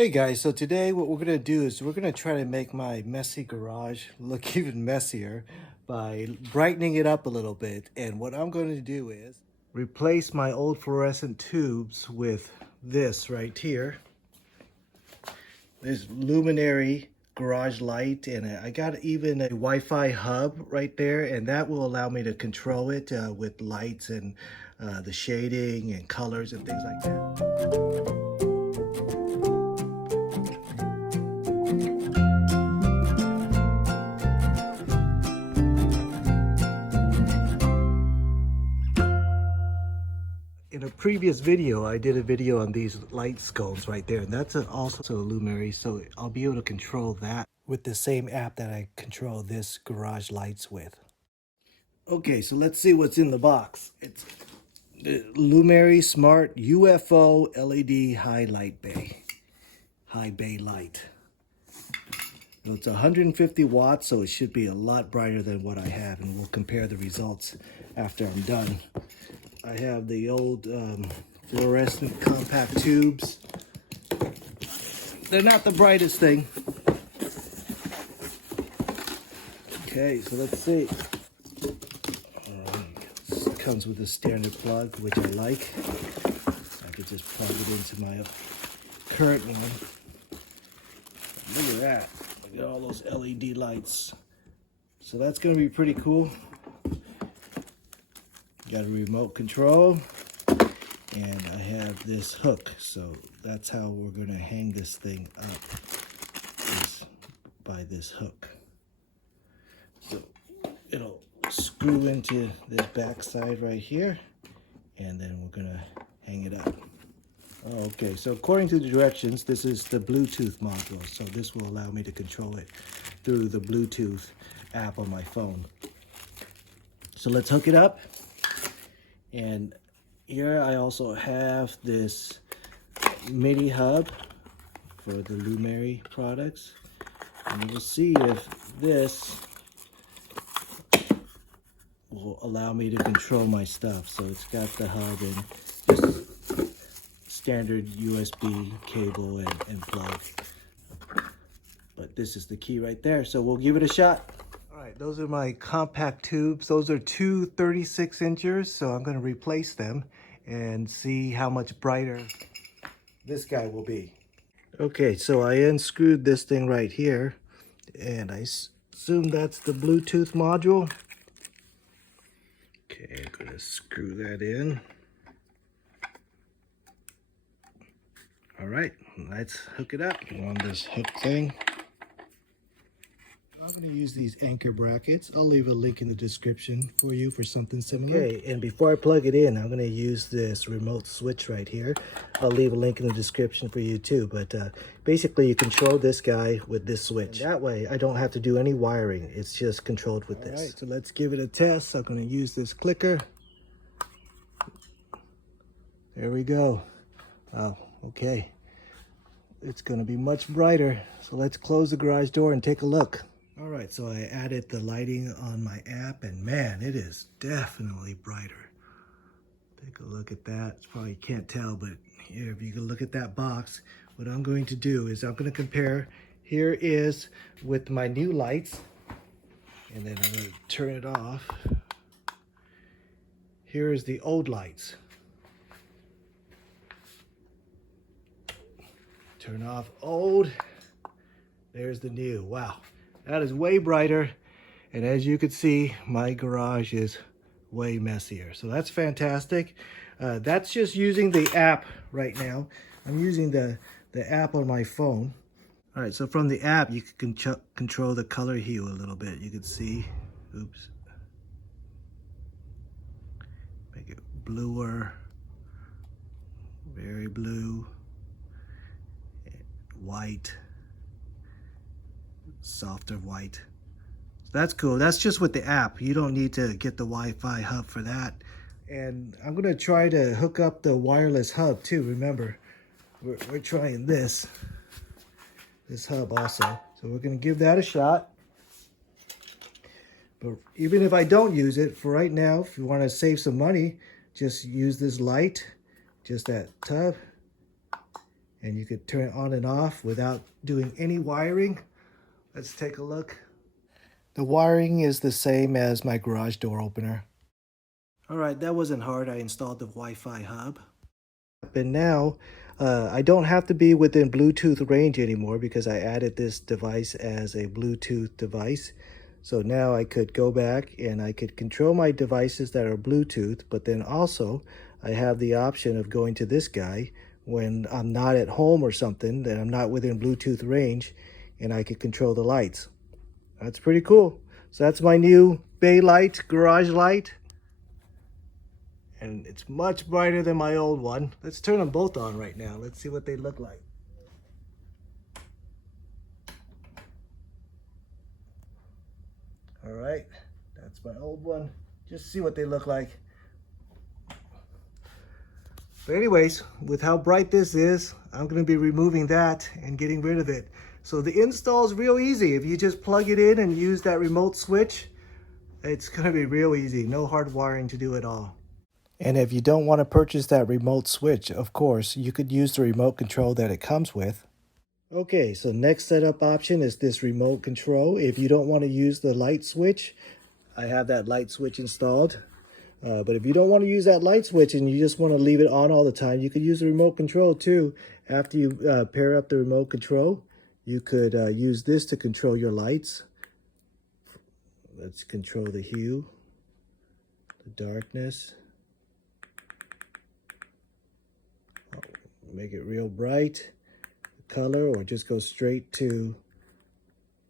Hey guys, so today what we're going to do is we're going to try to make my messy garage look even messier by brightening it up a little bit. And what I'm going to do is replace my old fluorescent tubes with this right here. This Lumary garage light, and I got even a Wi-Fi hub right there, and that will allow me to control it with lights and the shading and colors and things like that. In a previous video, I did a video on these light sconces right there, and that's also a Lumary, so I'll be able to control that with the same app that I control this garage lights with. Okay, so let's see what's in the box. It's the Lumary Smart UFO LED High Bay Light. So it's 150 watts, so it should be a lot brighter than what I have, and we'll compare the results after I'm done. I have the old fluorescent compact tubes. They're not the brightest thing. Okay, so let's see. This comes with a standard plug, which I like. I could just plug it into my current one. Look at that. Look at all those LED lights. So that's going to be pretty cool. Got a remote control, and I have this hook, so that's how we're going to hang this thing up, is by this hook. So it'll screw into this back side right here, and then we're going to hang it up. Okay, so according to the directions, this is the Bluetooth module, so this will allow me to control it through the Bluetooth app on my phone. So let's hook it up. And here I also have this MIDI hub for the Lumary products. And we'll see if this will allow me to control my stuff. So it's got the hub and just standard USB cable and plug. But this is the key right there. So we'll give it a shot. All right, those are my compact tubes. Those are two 36 inchers, so I'm going to replace them and see how much brighter this guy will be. Okay, so I unscrewed this thing right here, and I assume that's the Bluetooth module. Okay, I'm going to screw that in. All right, let's hook it up on this hook thing. I'm going to use these anchor brackets. I'll leave a link in the description for you for something similar. Okay, and before I plug it in, I'm going to use this remote switch right here. I'll leave a link in the description for you too, but basically you control this guy with this switch. And that way I don't have to do any wiring. It's just controlled with this. All right, so let's give it a test. I'm going to use this clicker. There we go. Oh, okay. It's going to be much brighter. So let's close the garage door and take a look. All right, so I added the lighting on my app, and man, it is definitely brighter. Take a look at that. You probably can't tell, but here, if you can look at that box, what I'm going to do is I'm going to compare. Here is with my new lights, and then I'm going to turn it off. Here is the old lights. Turn off old. There's the new. Wow. That is way brighter, and as you can see, my garage is way messier. So that's fantastic. That's just using the app right now. I'm using the app on my phone. All right, so from the app, you can control the color hue a little bit. You can see, oops, make it bluer, very blue, white, softer white. So that's cool. That's just with the app. You don't need to get the Wi-Fi hub for that. And I'm going to try to hook up the wireless hub too. Remember, we're trying this hub also. So we're going to give that a shot. But even if I don't use it, for right now, if you want to save some money, just use this light, just that tub, and you could turn it on and off without doing any wiring. Let's take a look. The wiring is the same as my garage door opener. All right, that wasn't hard. I installed the Wi-Fi hub. And now I don't have to be within Bluetooth range anymore because I added this device as a Bluetooth device. So now I could go back and I could control my devices that are Bluetooth, but then also I have the option of going to this guy when I'm not at home or something, that I'm not within Bluetooth range, and I could control the lights. That's pretty cool. So that's my new bay light, garage light. And it's much brighter than my old one. Let's turn them both on right now. Let's see what they look like. All right, that's my old one. Just see what they look like. But anyways, with how bright this is, I'm going to be removing that and getting rid of it. So the install is real easy. If you just plug it in and use that remote switch, it's going to be real easy. No hard wiring to do at all. And if you don't want to purchase that remote switch, of course, you could use the remote control that it comes with. Okay, so next setup option is this remote control. If you don't want to use the light switch, I have that light switch installed. But if you don't want to use that light switch and you just want to leave it on all the time, you could use the remote control too. After you pair up the remote control, you could use this to control your lights. Let's control the hue, the darkness. Make it real bright, the color, or just go straight to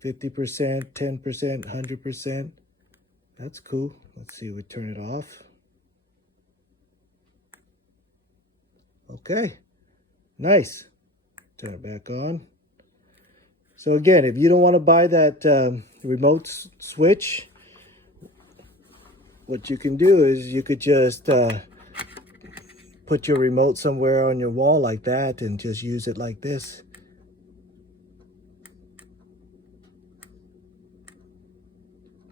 50%, 10%, 100%. That's cool. Let's see, we turn it off. Okay, nice. Turn it back on. So again, if you don't want to buy that remote switch, what you can do is you could just put your remote somewhere on your wall like that and just use it like this.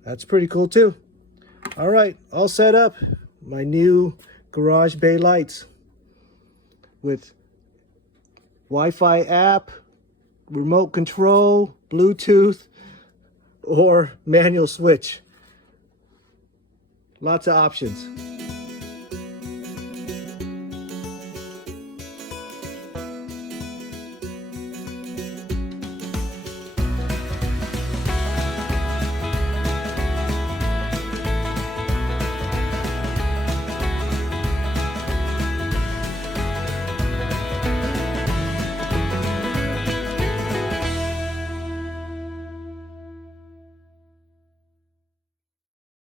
That's pretty cool too. All right, all set up. My new garage bay lights with Wi-Fi app, remote control, Bluetooth, or manual switch. Lots of options.